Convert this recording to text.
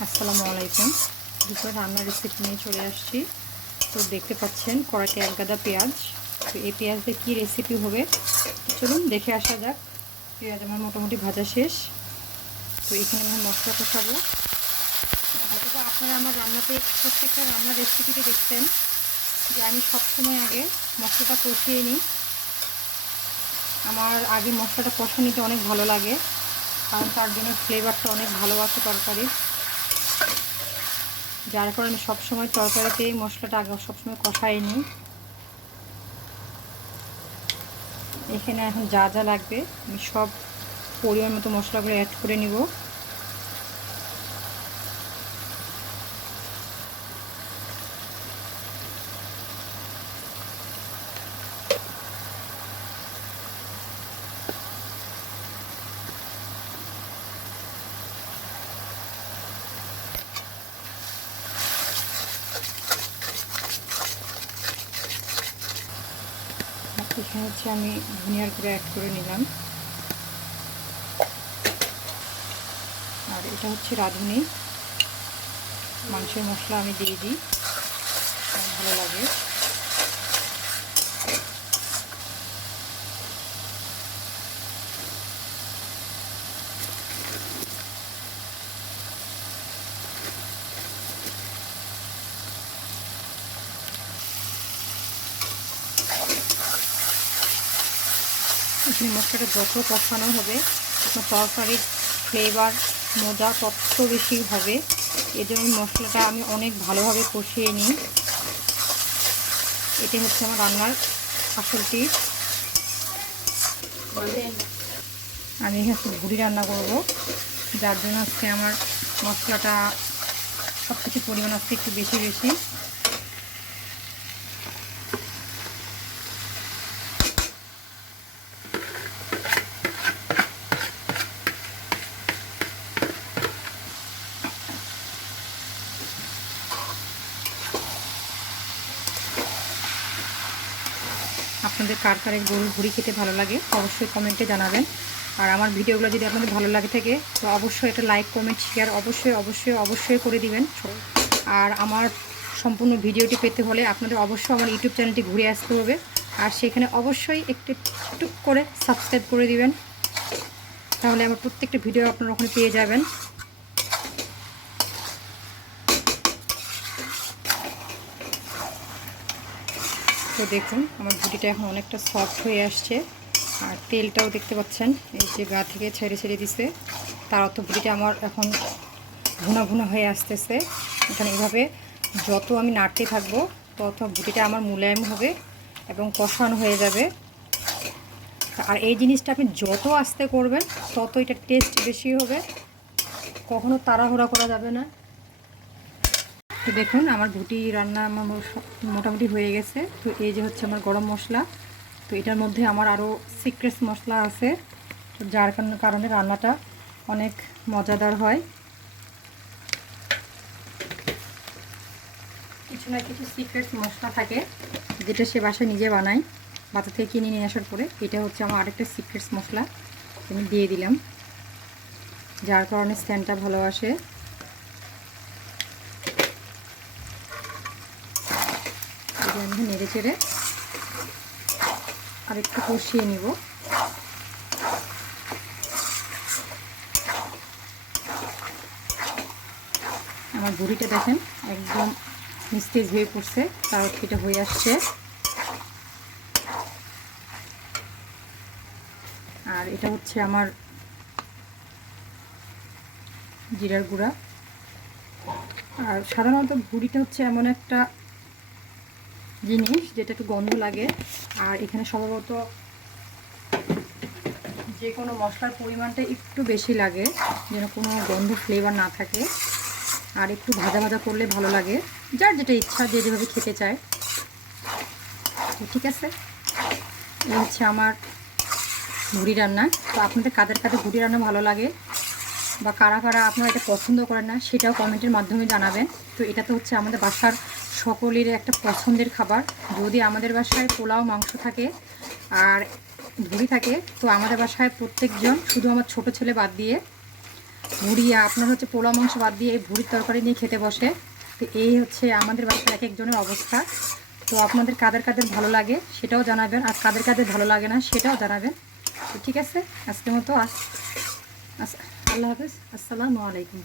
আসসালামু আলাইকুম। দুপুরে রান্নার রেসিপি নিয়ে চলে আসছি। তো দেখতে পাচ্ছেন কড়াইতে এক গাদা পেঁয়াজ। তো এই পেঁয়াজ দিয়ে কী রেসিপি হবে তো চলুন দেখে আসা যাক। পেঁয়াজ আমার মোটামুটি ভাজা শেষ। তো এখানে আমি মশলা কষাবো। হয়তো আপনারা আমার রান্নাতে প্রত্যেকটা রান্নার রেসিপিতে দেখতেন যে আমি সবসময় আগে মশলাটা কষিয়ে নিই। আমার আগে মশলাটা কষে নিতে অনেক ভালো লাগে, কারণ তার জন্য ফ্লেভারটা অনেক ভালো আসে তরকারির। যার কারণে সবসময় তরকারিতে মশলাটা আগে সবসময় কষাই নিই। এখানে এখন যা যা লাগবে আমি সব পরিমাণ মতো মশলাগুলো অ্যাড করে নিব। এখানে হচ্ছে আমি ধনিয়ার গুঁড়ো অ্যাড করে নিলাম, আর এটা হচ্ছে রাঁধুনি মাংসের মশলা আমি দিয়ে দিই, ভালো লাগে। এখানে মশলাটা যত কষানো হবে আপনার তরকারির ফ্লেভার মজা তত বেশি হবে। এই জন্য মশলাটা আমি অনেক ভালোভাবে কষিয়ে নিই। এটাই হচ্ছে আমার রান্নার আসল টিপস। আমি এখানে ভুড়ি রান্না করব, যার জন্য আজকে আমার মশলাটা সব কিছু পরিমাণ আজকে একটু বেশি বেশি। আপনাদের কার কার গরুর ভুড়ি খেতে ভালো লাগে অবশ্যই কমেন্টে জানাবেন। আর আমার ভিডিওগুলো যদি আপনাদের ভালো লাগে থাকে তো অবশ্যই একটা লাইক কমেন্ট শেয়ার অবশ্যই অবশ্যই অবশ্যই করে দিবেন। আর আমার সম্পূর্ণ ভিডিওটি পেতে হলে আপনাদের অবশ্যই আমার ইউটিউব চ্যানেলটি ঘুরে আসতে হবে, আর সেখানে অবশ্যই একটু টুক করে সাবস্ক্রাইব করে দিবেন, তাহলে আমার প্রত্যেকটা ভিডিও আপনারা ওখানে পেয়ে যাবেন। তো দেখুন আমার ভুটিটা এখন অনেকটা সফট হয়ে আসছে, আর তেলটাও দেখতে পাচ্ছেন এই যে গা থেকে ছেড়ে ছেড়ে দিছে। তার অর্থ ভুটিটা আমার এখন ভুনা ভুনা হয়ে আসতেছে। এখানে এভাবে যত আমি নাড়তে থাকবো তত ভুটিটা আমার মোলায়েম হবে এবং কষানো হয়ে যাবে। আর এই জিনিসটা আপনি যত আস্তে করবেন তত এটা টেস্ট বেশি হবে, কখনো তাড়াহুড়া করা যাবে না। তো দেখুন আমার ভুটি রান্না আমার মোটামুটি হয়ে গেছে। তো এই যে হচ্ছে আমার গরম মশলা। তো এটার মধ্যে আমার আরও সিক্রেট মশলা আছে, তো যার কারণে রান্নাটা অনেক মজাদার হয়। কিছু না কিছু সিক্রেট মশলা থাকে যেটা সে বাসায় নিজে বানায়, বাজার থেকে কিনে নিয়ে আসার পরে। এটা হচ্ছে আমার আরেকটা সিক্রেট মশলা, আমি দিয়ে দিলাম, যার কারণে স্যানটা ভালো আসে। আমি নেড়ে চেড়ে আর একটু কষিয়ে নিব। আমার ভুড়িটা দেখেন একদম নিস্তেজ হয়ে পড়ছে, তার এটা হয়ে আসছে। আর এটা হচ্ছে আমার জিরার গুঁড়া। আর সাধারণত ভুড়িটা হচ্ছে এমন একটা জিনিস যেটা একটু গন্ধ লাগে, আর এখানে সম্ভবত যে কোনো মশলার পরিমাণটা একটু বেশি লাগে যেন কোনো গন্ধ ফ্লেভার না থাকে। আর একটু ভাজা ভাজা করলে ভালো লাগে, যার যেটা ইচ্ছা যে যেভাবে খেতে চায়। তো ঠিক আছে, এই হচ্ছে আমার ভুড়ি রান্না। তো আপনাদের কাদের কাদের ভুড়ি রান্না ভালো লাগে বা কারা কারা আপনারা এটা পছন্দ করেন না সেটাও কমেন্টের মাধ্যমে জানাবেন। তো এটা তো হচ্ছে আমাদের বাসার সকলের একটা পছন্দের খাবার। যদি আমাদের বাসায় পোলাও মাংস থাকে আর ভুড়ি থাকে, তো আমাদের বাসায় প্রত্যেকজন, শুধু আমার ছোট ছেলে বাদ দিয়ে, ভুড়ি আপনার হচ্ছে পোলা মাংস বাদ দিয়ে এই ভুড়ির তরকারি নিয়ে খেতে বসে। তো এই হচ্ছে আমাদের বাড়িতে এক একজনের অবস্থা। তো আপনাদের কাদের কাদের ভালো লাগে সেটাও জানাবেন, আর কাদের কাদের ভালো লাগে না সেটাও জানাবেন। তো ঠিক আছে, আজকের মতো আল্লাহ হাফেজ, আসসালামু আলাইকুম।